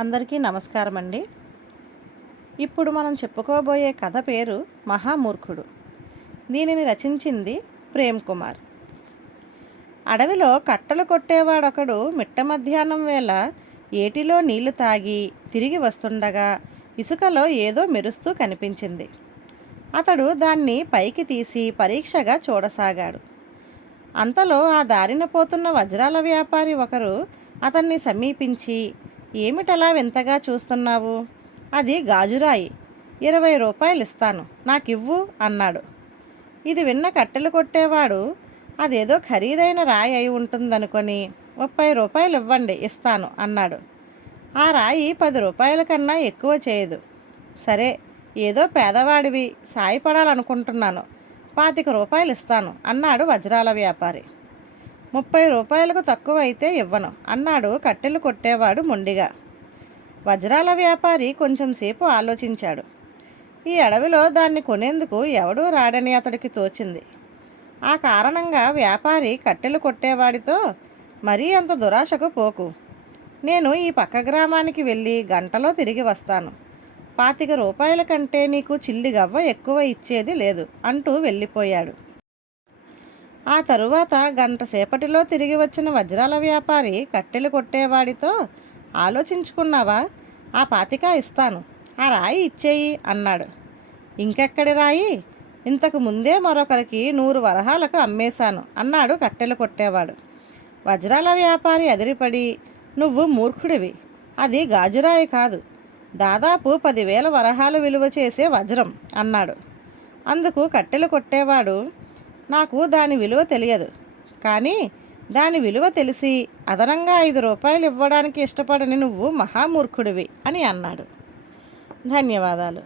అందరికీ నమస్కారం అండి. ఇప్పుడు మనం చెప్పుకోబోయే కథ పేరు మహామూర్ఖుడు. దీనిని రచించింది ప్రేమ్ కుమార్. అడవిలో కట్టలు కొట్టేవాడొకడు మిట్ట మధ్యాహ్నం వేళ ఏటిలో నీళ్లు తాగి తిరిగి వస్తుండగా ఇసుకలో ఏదో మెరుస్తూ కనిపించింది. అతడు దాన్ని పైకి తీసి పరీక్షగా చూడసాగాడు. అంతలో ఆ దారిన పోతున్న వజ్రాల వ్యాపారి ఒకరు అతన్ని సమీపించి, ఏమిటలా వింతగా చూస్తున్నావు? అది గాజురాయి, 20 రూపాయలు ఇస్తాను, నాకివ్వు అన్నాడు. ఇది విన్న కట్టెలు కొట్టేవాడు అదేదో ఖరీదైన రాయి అయి ఉంటుందనుకొని, 30 రూపాయలు ఇవ్వండి, ఇస్తాను అన్నాడు. ఆ రాయి 10 రూపాయల కన్నా ఎక్కువ చేయదు. సరే, ఏదో పేదవాడివి, సాయపడాలనుకుంటున్నాను, 25 రూపాయలు ఇస్తాను అన్నాడు వజ్రాల వ్యాపారి. 30 రూపాయలకు తక్కువ అయితే ఇవ్వను అన్నాడు కట్టెలు కొట్టేవాడు మొండిగా. వజ్రాల వ్యాపారి కొంచెం సేపు ఆలోచించాడు. ఈ అడవిలో దాన్ని కొనేందుకు ఎవడూ రాడని అతడికి తోచింది. ఆ కారణంగా వ్యాపారి కట్టెలు కొట్టేవాడితో, మరీ అంత దురాశకు పోకు, నేను ఈ పక్క గ్రామానికి వెళ్ళి గంటలో తిరిగి వస్తాను, 25 రూపాయల కంటే నీకు చిల్లిగవ్వ ఎక్కువ ఇచ్చేది లేదు అంటూ వెళ్ళిపోయాడు. ఆ తరువాత గంట సేపటిలో తిరిగి వచ్చిన వజ్రాల వ్యాపారి కట్టెలు కొట్టేవాడితో, ఆలోచించుకున్నావా? ఆ 25 ఇస్తాను, ఆ రాయి ఇచ్చేయి అన్నాడు. ఇంకెక్కడి రాయి? ఇంతకు ముందే మరొకరికి 100 వరహాలకు అమ్మేశాను అన్నాడు కట్టెలు కొట్టేవాడు. వజ్రాల వ్యాపారి అదిరిపడి, నువ్వు మూర్ఖుడివి, అది గాజురాయి కాదు, దాదాపు 10,000 వరహాలు విలువ చేసే వజ్రం అన్నాడు. అందుకు కట్టెలు కొట్టేవాడు, నాకు దాని విలువ తెలియదు, కానీ దాని విలువ తెలిసి అదనంగా 5 రూపాయలు ఇవ్వడానికి ఇష్టపడని నువ్వు మహామూర్ఖుడివి అని అన్నాడు. ధన్యవాదాలు.